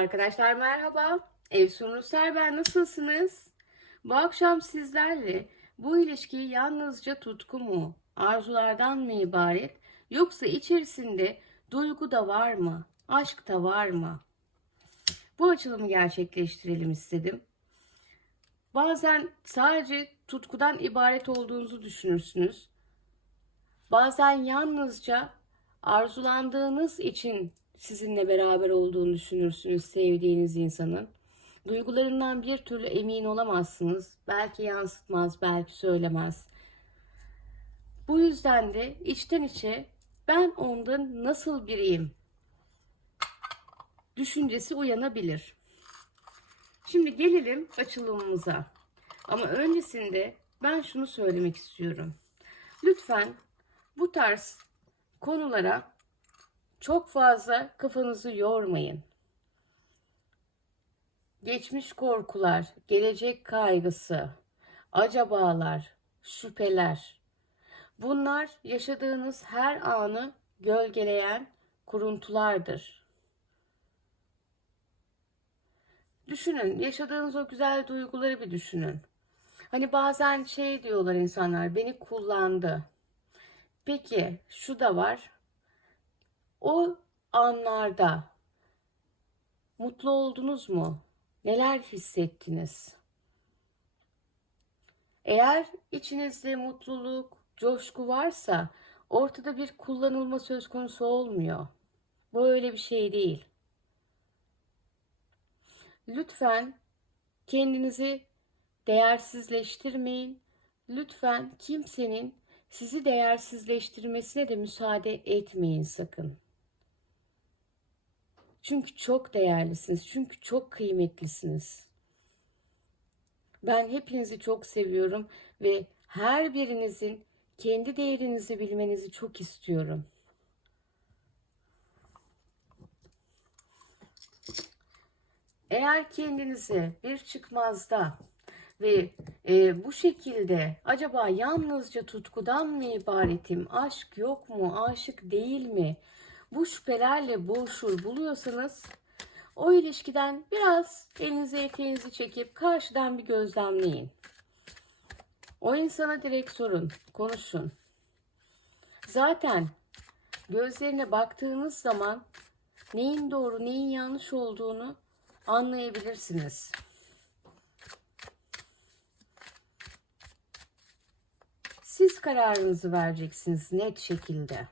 Arkadaşlar merhaba. Ev Sunuslar ben nasılsınız? Bu akşam sizlerle bu ilişki yalnızca tutku mu, arzulardan mı ibaret yoksa içerisinde duygu da var mı, aşk da var mı? Bu açılımı gerçekleştirelim istedim. Bazen sadece tutkudan ibaret olduğunuzu düşünürsünüz. Bazen yalnızca arzulandığınız için sizinle beraber olduğunu düşünürsünüz sevdiğiniz insanın. Duygularından bir türlü emin olamazsınız. Belki yansıtmaz, belki söylemez. Bu yüzden de içten içe ben ondan nasıl biriyim düşüncesi uyanabilir. Şimdi gelelim açılımımıza. Ama öncesinde ben şunu söylemek istiyorum. Lütfen bu tarz konulara çok fazla kafanızı yormayın. Geçmiş korkular, gelecek kaygısı, acabalar, şüpheler. Bunlar yaşadığınız her anı gölgeleyen kuruntulardır. Düşünün, yaşadığınız o güzel duyguları bir düşünün. Hani bazen şey diyorlar insanlar, beni kullandı. Peki şu da var. O anlarda mutlu oldunuz mu? Neler hissettiniz? Eğer içinizde mutluluk, coşku varsa ortada bir kullanılma söz konusu olmuyor. Bu öyle bir şey değil. Lütfen kendinizi değersizleştirmeyin. Lütfen kimsenin sizi değersizleştirmesine de müsaade etmeyin sakın. Çünkü çok değerlisiniz. Çünkü çok kıymetlisiniz. Ben hepinizi çok seviyorum ve her birinizin kendi değerinizi bilmenizi çok istiyorum. Eğer kendinizi bir çıkmazda ve e, bu şekilde acaba yalnızca tutkudan mı ibaretim, aşk yok mu, aşık değil mi, bu şüphelerle boğuşur buluyorsanız o ilişkiden biraz elinizi eteğinizi çekip karşıdan bir gözlemleyin. O insana direkt sorun, konuşun. Zaten gözlerine baktığınız zaman neyin doğru, neyin yanlış olduğunu anlayabilirsiniz. Siz kararınızı vereceksiniz net şekilde.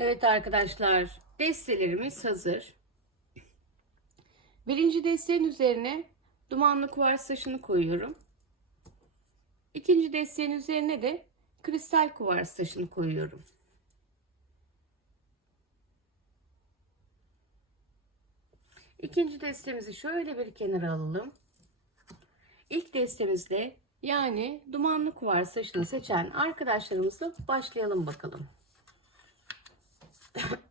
Evet arkadaşlar, destelerimiz hazır. Birinci desteğin üzerine dumanlı kuvars taşını koyuyorum. İkinci desteğin üzerine de kristal kuvars taşını koyuyorum. İkinci destemizi şöyle bir kenara alalım. İlk destemizde yani dumanlı kuvars taşını seçen arkadaşlarımızla başlayalım bakalım. you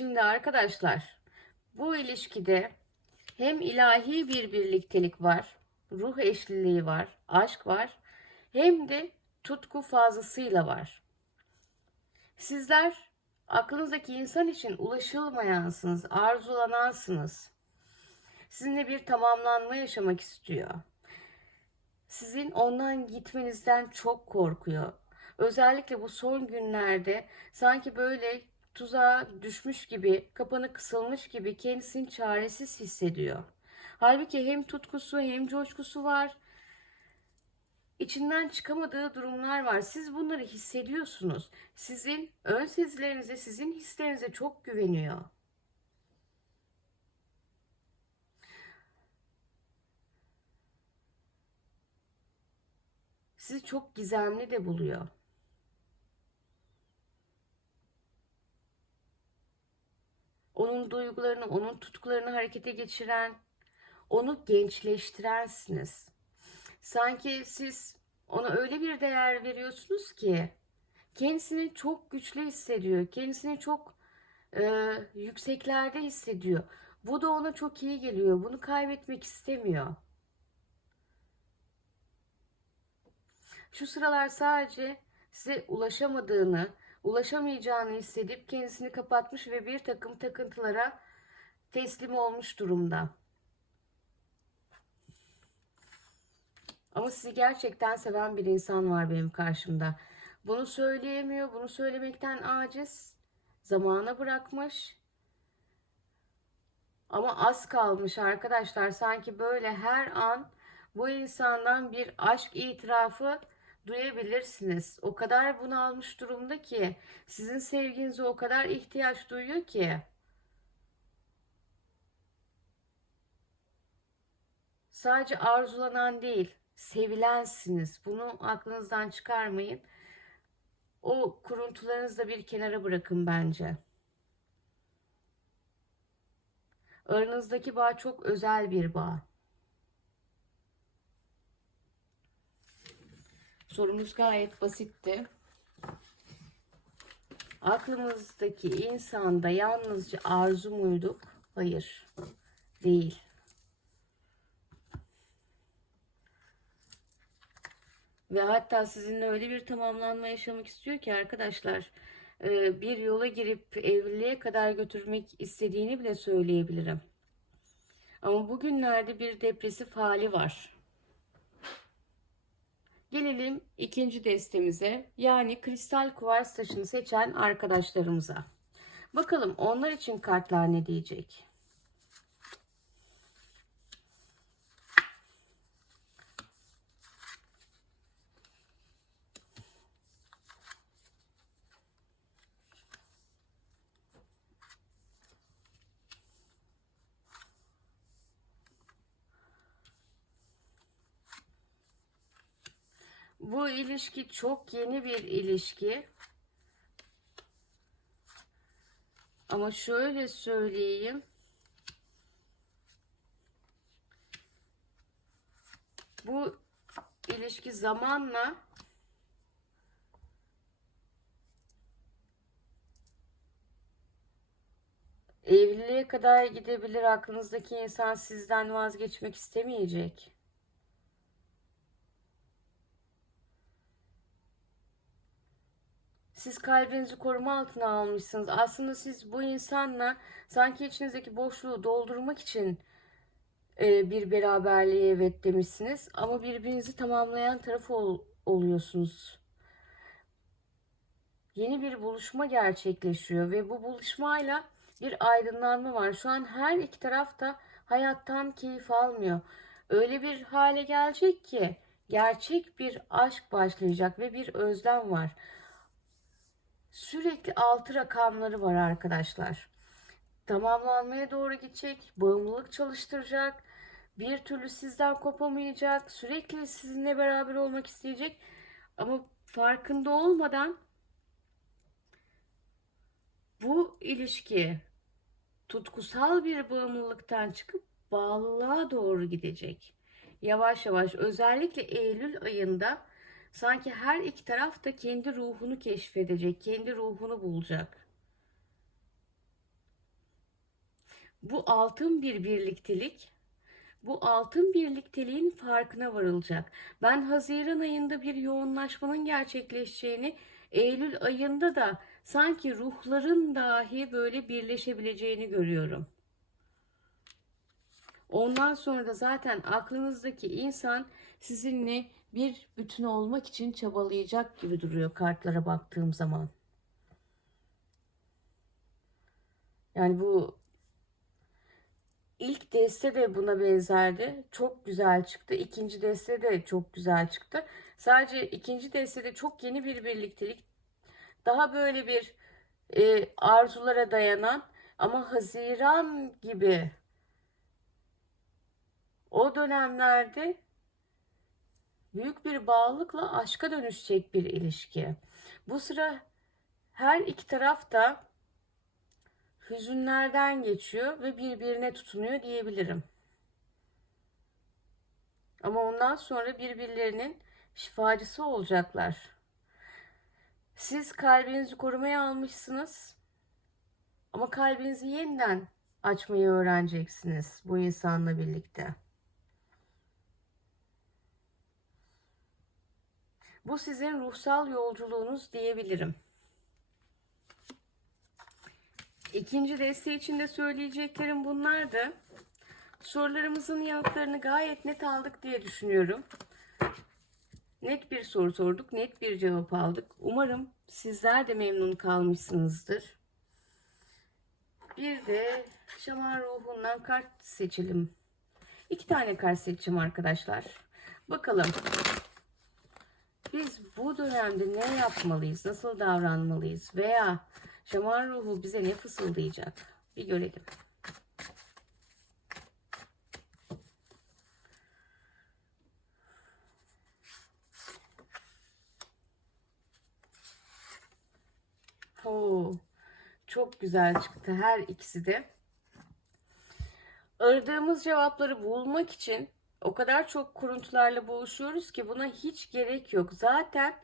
Şimdi arkadaşlar bu ilişkide hem ilahi bir birliktelik var, ruh eşliliği var, aşk var hem de tutku fazlasıyla var. Sizler aklınızdaki insan için ulaşılmayansınız, arzulanansınız. Sizinle bir tamamlanma yaşamak istiyor. Sizin ondan gitmenizden çok korkuyor. Özellikle bu son günlerde sanki böyle tuzağa düşmüş gibi, kapanı kısılmış gibi kendisini çaresiz hissediyor. Halbuki hem tutkusu hem coşkusu var. İçinden çıkamadığı durumlar var. Siz bunları hissediyorsunuz. Sizin ön sezilerinize, sizin hislerinize çok güveniyor. Sizi çok gizemli de buluyor. Onun duygularını, onun tutkularını harekete geçiren, onu gençleştirensiniz. Sanki siz ona öyle bir değer veriyorsunuz ki kendisini çok güçlü hissediyor, kendisini çok e, yükseklerde hissediyor. Bu da ona çok iyi geliyor. Bunu kaybetmek istemiyor. Şu sıralar sadece size ulaşamadığını, ulaşamayacağını hissedip kendisini kapatmış ve bir takım takıntılara teslim olmuş durumda. Ama sizi gerçekten seven bir insan var benim karşımda. Bunu söyleyemiyor, bunu söylemekten aciz. Zamana bırakmış. Ama az kalmış arkadaşlar. Sanki böyle her an bu insandan bir aşk itirafı duyabilirsiniz. O kadar bunalmış durumda ki sizin sevginize o kadar ihtiyaç duyuyor ki sadece arzulanan değil, sevilensiniz. Bunu aklınızdan çıkarmayın. O kuruntularınızı da bir kenara bırakın bence. Aranızdaki bağ çok özel bir bağ. Sorumuz gayet basitti. Aklımızdaki insanda yalnızca arzu muyduk? Hayır. Değil. Ve hatta sizinle öyle bir tamamlanma yaşamak istiyor ki arkadaşlar e, bir yola girip evliliğe kadar götürmek istediğini bile söyleyebilirim. Ama bugünlerde bir depresif hali var. Gelelim ikinci destemize yani kristal kuvars taşını seçen arkadaşlarımıza. Bakalım onlar için kartlar ne diyecek? Bu ilişki çok yeni bir ilişki. Ama şöyle söyleyeyim. Bu ilişki zamanla Evliliğe kadar gidebilir. Aklınızdaki insan sizden vazgeçmek istemeyecek. Siz kalbinizi koruma altına almışsınız. Aslında siz bu insanla sanki içinizdeki boşluğu doldurmak için e, bir beraberliğe evet demişsiniz. Ama birbirinizi tamamlayan taraf ol- oluyorsunuz. Yeni bir buluşma gerçekleşiyor ve bu buluşmayla bir aydınlanma var. Şu an her iki taraf da hayattan keyif almıyor. Öyle bir hale gelecek ki gerçek bir aşk başlayacak ve bir özlem var. Sürekli altı rakamları var arkadaşlar. Tamamlanmaya doğru gidecek, bağımlılık çalıştıracak, bir türlü sizden kopamayacak, sürekli sizinle beraber olmak isteyecek ama farkında olmadan bu ilişki tutkusal bir bağımlılıktan çıkıp bağlılığa doğru gidecek. Yavaş yavaş özellikle Eylül ayında sanki her iki taraf da kendi ruhunu keşfedecek, kendi ruhunu bulacak. Bu altın bir birliktelik, bu altın birlikteliğin farkına varılacak. Ben Haziran ayında bir yoğunlaşmanın gerçekleşeceğini, Eylül ayında da sanki ruhların dahi böyle birleşebileceğini görüyorum. Ondan sonra da zaten aklınızdaki insan sizinle bir bütün olmak için çabalayacak gibi duruyor kartlara baktığım zaman. Yani bu ilk deste de buna benzerdi. Çok güzel çıktı. İkinci deste de çok güzel çıktı. Sadece ikinci destede çok yeni bir birliktelik. Daha böyle bir e, arzulara dayanan ama Haziran gibi o dönemlerde büyük bir bağlılıkla aşka dönüşecek bir ilişki. Bu sıra her iki taraf da hüzünlerden geçiyor ve birbirine tutunuyor diyebilirim. Ama ondan sonra birbirlerinin şifacısı olacaklar. Siz kalbinizi korumaya almışsınız. Ama kalbinizi yeniden açmayı öğreneceksiniz bu insanla birlikte. Bu sizin ruhsal yolculuğunuz diyebilirim. İkinci deste için de söyleyeceklerim bunlardı. Sorularımızın yanıtlarını gayet net aldık diye düşünüyorum. Net bir soru sorduk, net bir cevap aldık. Umarım sizler de memnun kalmışsınızdır. Bir de şaman ruhundan kart seçelim. İki tane kart seçeceğim arkadaşlar. Bakalım biz bu dönemde ne yapmalıyız, nasıl davranmalıyız veya şaman ruhu bize ne fısıldayacak bir görelim. Oo, çok güzel çıktı her ikisi de. Aradığımız cevapları bulmak için o kadar çok kuruntularla boğuşuyoruz ki buna hiç gerek yok. Zaten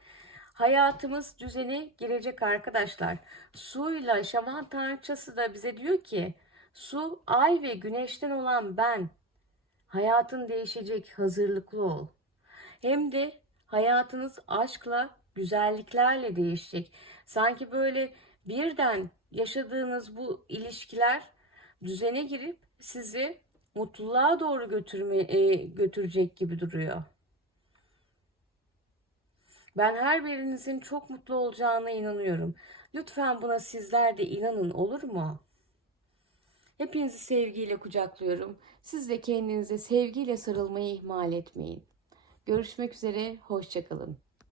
hayatımız düzeni girecek arkadaşlar. Suyla şaman tanrıçası da bize diyor ki su, ay ve güneşten olan ben. Hayatın değişecek, hazırlıklı ol. Hem de hayatınız aşkla, güzelliklerle değişecek. Sanki böyle birden yaşadığınız bu ilişkiler düzene girip sizi mutluluğa doğru götürme, e, götürecek gibi duruyor. Ben her birinizin çok mutlu olacağına inanıyorum. Lütfen buna sizler de inanın olur mu? Hepinizi sevgiyle kucaklıyorum. Siz de kendinize sevgiyle sarılmayı ihmal etmeyin. Görüşmek üzere, hoşçakalın.